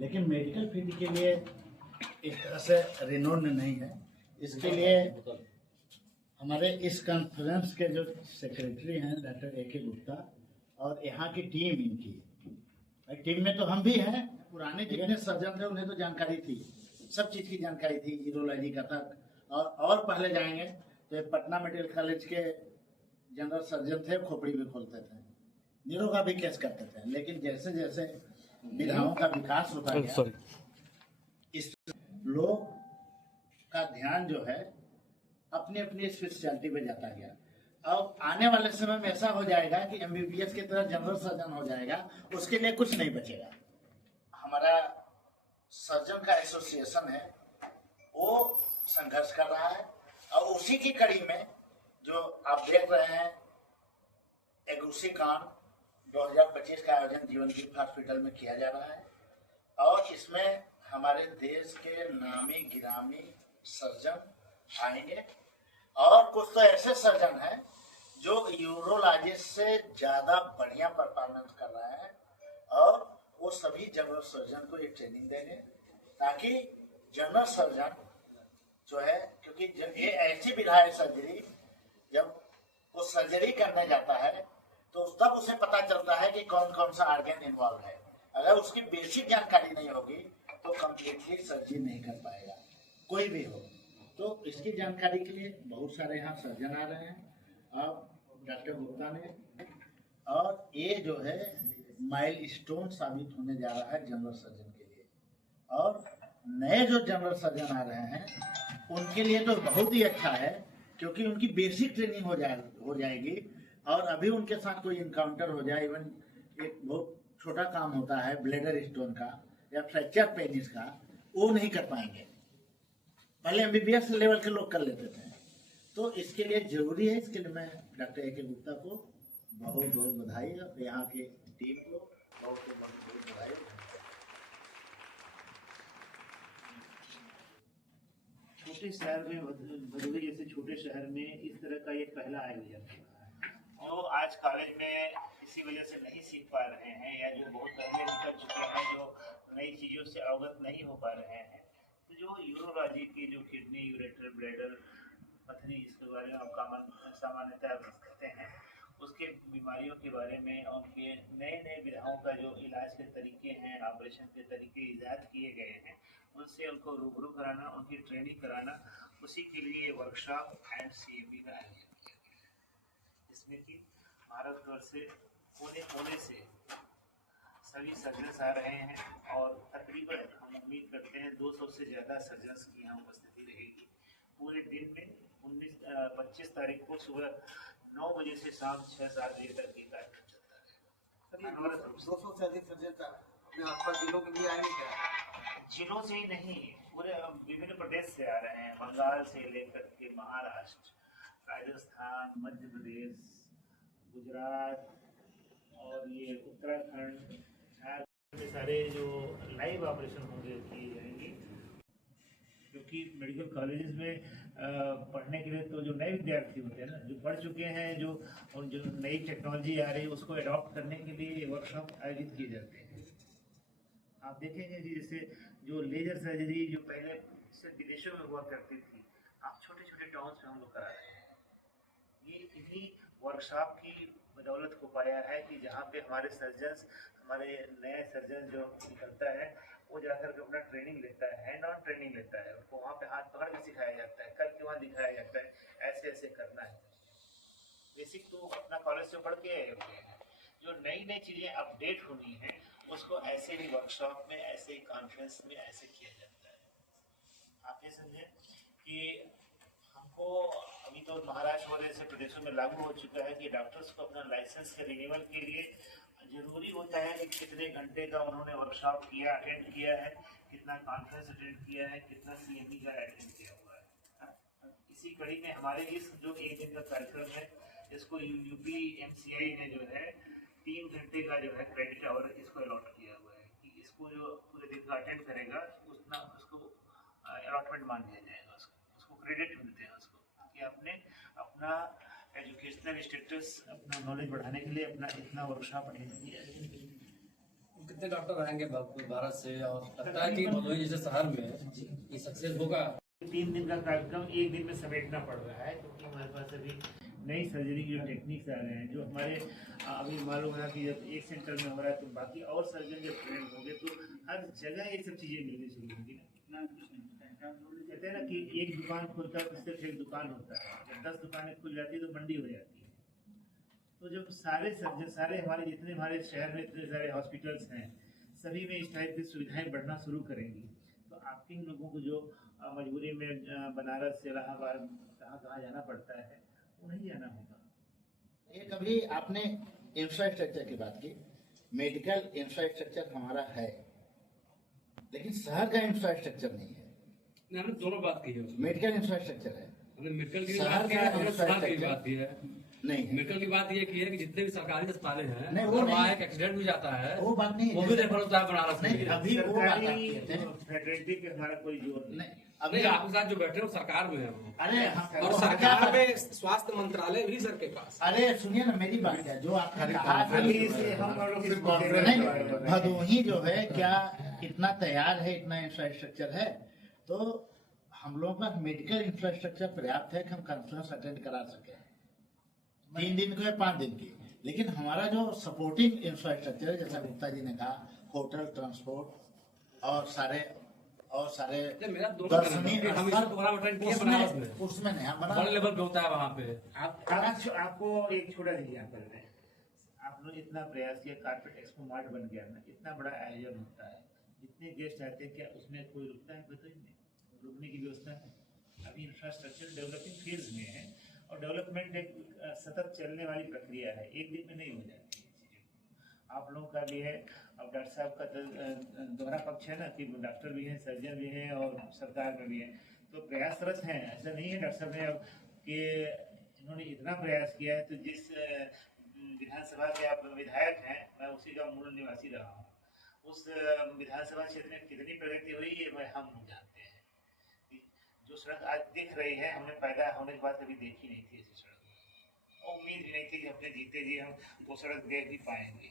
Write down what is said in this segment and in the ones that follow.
लेकिन medical field के लिए इस तरह से रिनोन नहीं है। इसके लिए हमारे इस कॉन्फ्रेंस के जो सेक्रेटरी हैं डॉक्टर A.K. गुप्ता और यहाँ की टीम इनकी, टीम में तो हम भी हैं, पुराने जितने सर्जन थे उन्हें तो जानकारी थी, सब चीज़ की जानकारी थी, यूरोलॉजी का तक। और पहले जाएंगे तो पटना मेडिकल कॉलेज के जनरल सर्जन थे, खोपड़ी भी खोलते थे, नीरो का भी केस करते थे। लेकिन जैसे जैसे विधाओं का विकास होता गया, इस लोग का ध्यान जो है अपनी अपनी स्पेशलिटी पे जाता गया। अब आने वाले समय में ऐसा हो जाएगा कि MBBS की तरह जनरल सर्जन हो जाएगा, उसके लिए कुछ नहीं बचेगा। हमारा सर्जन का एसोसिएशन है, वो संघर्ष कर रहा है, और उसी की कड़ी में जो आप देख रहे हैं एगुसी कान 2025 का आयोजन जीवनदीप हॉस्पिटल में किया जा रहा है। और इसमें हमारे देश के नामी गिरामी सर्जन आएंगे, और कुछ तो ऐसे सर्जन हैं जो यूरोलॉजिस्ट से ज़्यादा बढ़िया परफॉर्मेंस कर रहे हैं, और वो सभी जनरल सर्जन को ये ट्रेनिंग देंगे, ताकि जनरल सर्जन जो है, क्योंकि जब ये ऐसी विधा है सर्जरी, जब वो सर्जरी करने जाता है तो तब उसे पता चलता है कि कौन कौन सा ऑर्गन इन्वॉल्व है। अगर उसकी बेसिक जानकारी नहीं होगी तो कंप्लीटली सर्जरी नहीं कर पाएगा, कोई भी हो। तो इसकी जानकारी के लिए बहुत सारे यहाँ सर्जन आ रहे हैं, अब डॉक्टर गुप्ता ने, और ये जो है माइलस्टोन साबित होने जा रहा है जनरल सर्जन के लिए। और नए जो जनरल सर्जन आ रहे हैं उनके लिए तो बहुत ही अच्छा है, क्योंकि उनकी बेसिक ट्रेनिंग हो जाएगी। और अभी उनके साथ कोई इनकाउंटर हो जाए, इवन एक बहुत छोटा काम होता है ब्लेडर स्टोन का या फ्रैक्चर पेनिस का, वो नहीं कर पाएंगे, पहले MBBS लेवल के लोग कर लेते थे। तो इसके लिए जरूरी है, इसके लिए मैं डॉक्टर A.K. गुप्ता को बहुत बहुत बधाई, और यहाँ की टीम को बहुत बहुत बधाई। छोटे शहर में, भदोही जैसे छोटे शहर में इस तरह का ये पहला आयोजन है। जो आज कॉलेज में इसी वजह से नहीं सीख पा रहे हैं, या जो बहुत पहले निकल चुके हैं, जो नई चीज़ों से अवगत नहीं हो पा रहे हैं, तो जो यूरोलॉजी की जो किडनी, यूरेटर, ब्लैडर, पथरी, इसके बारे में आप सामान्यतः करते हैं, उसके बीमारियों के बारे में, उनके नए नए विधाओं का जो इलाज के तरीके हैं, ऑपरेशन के तरीके ईजाद किए गए हैं, उनसे उनको रूबरू कराना, उनकी ट्रेनिंग कराना, उसी के लिए वर्कशॉप एंड CMP का आयोजन किया गया है, जिसमें कि भारतवर्ष से कोने कोने से सभी सर्जन्स आ रहे हैं, और तकरीबन हम उम्मीद करते हैं 200 से ज़्यादा सर्जन्स की यहाँ उपस्थिति रहेगी। पूरे दिन में 25 तारीख को सुबह 9 बजे से शाम 6-7 बजे तक ये कार्यक्रम चलता रहेगा। 200 से अधिक सर्जन अपने आसपास जिलों के लिए आएंगे क्या? जिलों से ही नहीं, पूरे विभिन्न प्रदेश से आ रहे हैं, बंगाल से लेकर के महाराष्ट्र, राजस्थान, मध्य प्रदेश, गुजरात और ये उत्तराखंड, झारखंड के सारे जो लाइव ऑपरेशन होंगे किए जाएंगे। क्योंकि मेडिकल कॉलेजेस में पढ़ने के लिए तो जो नए विद्यार्थी होते हैं ना, जो पढ़ चुके हैं, जो नई टेक्नोलॉजी आ रही है उसको अडॉप्ट करने के लिए वर्कशॉप आयोजित किए जाते हैं। आप देखेंगे कि जैसे जो लेजर सर्जरी जो पहले से विदेशों में हुआ करती थी, आप छोटे छोटे टाउन्स में हम लोग करा रहे हैं। ये इन्हीं वर्कशॉप की बदौलत हो पाया है कि जहाँ पे हमारे सर्जन्स, हमारे नए सर्जन जो निकलता है, वो जाकर के अपना ट्रेनिंग लेता है, हैंड ऑन ट्रेनिंग लेता है, उनको वहाँ पे हाथ पकड़ के सिखाया जाता है, करके वहाँ दिखाया जाता है, ऐसे ऐसे करना है। बेसिक तो अपना कॉलेज से पढ़ के आए होते हैं, जो नई नई चीज़ें अपडेट होनी है उसको ऐसे ही वर्कशॉप में, ऐसे ही कॉन्फ्रेंस में ऐसे किया जाता है। आप ये समझें कि हमको अभी तो महाराष्ट्र वगैरह जैसे प्रदेशों में लागू हो चुका है कि डॉक्टर्स को अपना लाइसेंस के रिन्यूअल के लिए जरूरी होता है कि कितने घंटे का उन्होंने वर्कशॉप किया, अटेंड किया है, कितना कॉन्फ्रेंस अटेंड किया है, कितना CME का अटेंड किया हुआ है। इसी कड़ी में हमारे इस जो एक दिन का कार्यक्रम है, इसको UP MCI ने जो है 3 घंटे का जो है क्रेडिट आवर इसको अलॉट किया हुआ है, कि इसको जो पूरे दिन का अटेंड करेगा उतना उसको अलॉटमेंट मान दिया जाएगा, उसको क्रेडिट मिलते हैं उसको, कि आपने अपना एजुकेशनल स्टेटस, अपना नॉलेज बढ़ाने के लिए अपना इतना वर्कशॉप अटेंड किया है। कितने डॉक्टर आएंगे भारत से, और लगता है कि भदोही जैसे शहर में ये सक्सेस होगा? 3 दिन का कार्यक्रम 1 दिन में समेटना पड़ रहा है, क्योंकि हमारे पास अभी नई सर्जरी के जो टेक्निक्स आ रहे हैं, जो हमारे अभी मालूम है कि जब एक सेंटर में हो रहा है तो बाकी और सर्जन जब ट्रेन होंगे तो हर जगह ये सब चीज़ें मिलनी शुरू होंगी ना। कहते हैं ना कि एक दुकान खुलता है तो सिर्फ एक दुकान होता है, जब 10 दुकानें खुल जाती है तो मंडी हो जाती है। तो जब सारे सर्जन, सारे हमारे जितने हमारे शहर में इतने सारे हॉस्पिटल्स हैं, सभी में इस टाइप की सुविधाएं बढ़ना शुरू करेंगी, तो आपके ही लोगों को जो मजबूरी में बनारस से इलाहाबाद कहाँ कहाँ जाना पड़ता है, वो नहीं जाना होगा। एक अभी आपने इंफ्रास्ट्रक्चर की बात की, मेडिकल इंफ्रास्ट्रक्चर हमारा है, लेकिन शहर का इंफ्रास्ट्रक्चर नहीं है। हमने दोनों बात की है, मेडिकल इंफ्रास्ट्रक्चर है, हमने मेडिकल की शहर बात की का है, हमने शहर की इंफ्रास्ट्रक्चर बात की है। नहीं है। मेडिकल की बात ये की है कि जितने भी सरकारी अस्पताल हैं, नहीं, वो अगर वहाँ नहीं। एक एक्सीडेंट भी जाता है वो बात नहीं है। वो भी रेफर होता है बनारस के नहीं, लिए। अभी वो बात आप सरकारी कहते हैं। फैसिलिटी पे हमारा कोई जोर नहीं। नहीं, अभी अभी आपके साथ जो बैठे हैं वो सरकार में है वो। अरे और सरकार में स्वास्थ्य मंत्रालय भी सर के पास। अरे सुनिए ना मेरी बात है, जो आपने कहा अभी से हम लोग इस नहीं, भदोही जो है क्या इतना तैयार है, इतना इंफ्रास्ट्रक्चर है, तो हम लोगों का मेडिकल इंफ्रास्ट्रक्चर पर्याप्त है कि हम कॉन्फ्रेंस अटेंड करा सके 3 दिन की या 5 दिन की। लेकिन हमारा जो सपोर्टिंग इंफ्रास्ट्रक्चर है, जैसा गुप्ता जी ने कहा, होटल, ट्रांसपोर्ट और सारे मेरा दोनों दर्शनीय तरफ है। हम स्थल, इसका प्रोग्राम अटेंड किए बनारस में, उसमें नहीं, हम बड़े बनारस लेवल पे होता है वहाँ पे। आपको एक छोटा सा एग्जाम्पल है। आप लोग इतना प्रयास किया, कारपेट एक्सपो मार्ट बन गया ना, इतना बड़ा आयोजन होता है, जितने गेस्ट आते हैं, क्या उसमें कोई रुकता है? बताइए, रुकने की व्यवस्था है? अभी इंफ्रास्ट्रक्चर डेवलपिंग फेज में है, और डेवलपमेंट एक सतत चलने वाली प्रक्रिया है, एक दिन में नहीं हो जाती है चीज़ें। आप लोगों का भी है, अब डॉक्टर साहब का तो दोहरा पक्ष है ना, कि डॉक्टर भी हैं, सर्जन भी हैं और सरकार में भी हैं, तो प्रयासरत हैं। ऐसा नहीं है डॉक्टर साहब ने अब कि इन्होंने इतना प्रयास किया है, तो जिस विधानसभा के आप विधायक हैं, मैं उसी का मूल निवासी रहा हूँ, उस विधानसभा क्षेत्र में कितनी प्रगति हुई है वह हम लोग जानते हैं। जो सड़क आज दिख रही है, हमने पैदा होने के बाद कभी देखी नहीं थी ऐसी सड़क, और उम्मीद भी नहीं थी कि अपने जीते जी हम वो सड़क देख भी पाएंगे।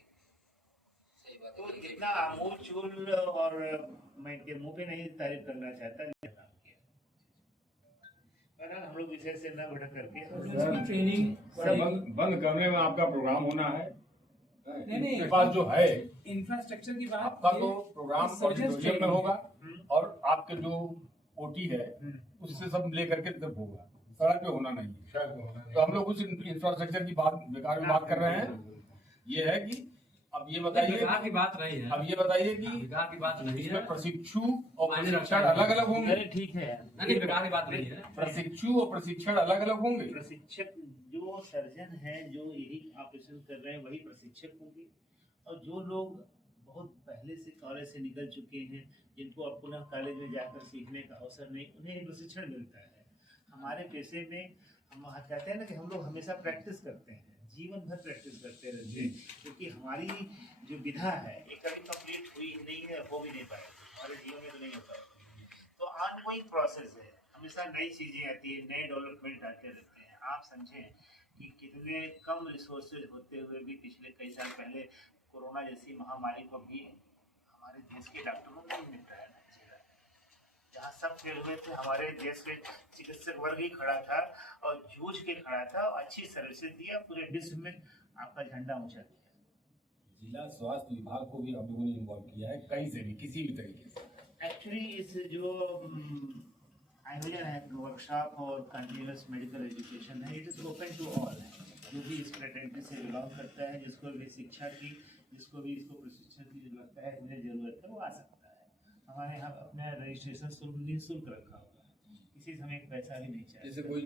सही बात। तो जितना आमूल चूल, और मैं इनके मुंह पे नहीं तारीफ करना चाहता, काम किया। हम लोग विषय से न भटक करके ट्रेनिंग बंद कमरे में आपका प्रोग्राम होना है। नहीं, के पास जो है इंफ्रास्ट्रक्चर की बात, आपका तो प्रोग्राम ऑडिटोरियम में होगा, और आपके जो ओटी है उससे सब लेकर के तब होगा, सड़क पे होना नहीं है। तो हम लोग उस इंफ्रास्ट्रक्चर की बात, बेकार में बात कर रहे हैं। ये है कि अब ये बताइए, विकास की बात नहीं है, अब ये बताइए कि विकास की बात नहीं है, इसमें प्रशिक्षु और प्रशिक्षण अलग अलग होंगे। ठीक है, नहीं, विकास की बात नहीं है। प्रशिक्षु और प्रशिक्षण अलग अलग होंगे। प्रशिक्षक जो सर्जन हैं, जो यही ऑपरेशन कर रहे हैं, वही प्रशिक्षक होंगे, और जो लोग बहुत पहले से कॉलेज से निकल चुके हैं, जिनको अब पुनः कॉलेज में जाकर सीखने का अवसर नहीं, उन्हें प्रशिक्षण मिलता है। हमारे पेशे में हम कहते हैं ना कि हम लोग हमेशा प्रैक्टिस करते हैं, जीवन भर प्रैक्टिस करते रहते हैं, क्योंकि हमारी जो विधा है ये कभी कंप्लीट हुई नहीं है, हो भी नहीं पाएगी, हमारे जीवन में तो नहीं हो पाएगी। तो ऑनगोइंग प्रोसेस है, हमेशा नई चीज़ें आती है, नए डेवलपमेंट आते रहते हैं। आप समझें कि कितने कम रिसोर्सेज होते हुए भी पिछले कई साल पहले कोरोना जैसी महामारी को भी हमारे देश के डॉक्टरों ने निपटाया नहीं चला। जहाँ सब फेल हुए थे, हमारे देश के चिकित्सक वर्ग ही खड़ा था और जूझ के खड़ा था, और अच्छी सर्विसेज दिया, पूरे विश्व में आपका झंडा ऊंचा किया। जिला स्वास्थ्य विभाग को भी हम लोगों ने इन्वॉल्व किया है, कहीं से भी, किसी भी तरीके से। एक्चुअली इस जो आयोजन है, वर्कशॉप और कंटिन्यूअस मेडिकल एजुकेशन है, it is open to all. जो भी इस कैटेगरी से बिलोंग करता है, जिसको भी शिक्षा की, जिसको भी इसको प्रशिक्षण की जरूरत है, उन्हें जरूरत है, वो आ सकता है। हमारे यहाँ अपना रजिस्ट्रेशन शुल्क निःशुल्क रखा हुआ है, किसी से हमें पैसा भी नहीं चाहिए। जैसे कोई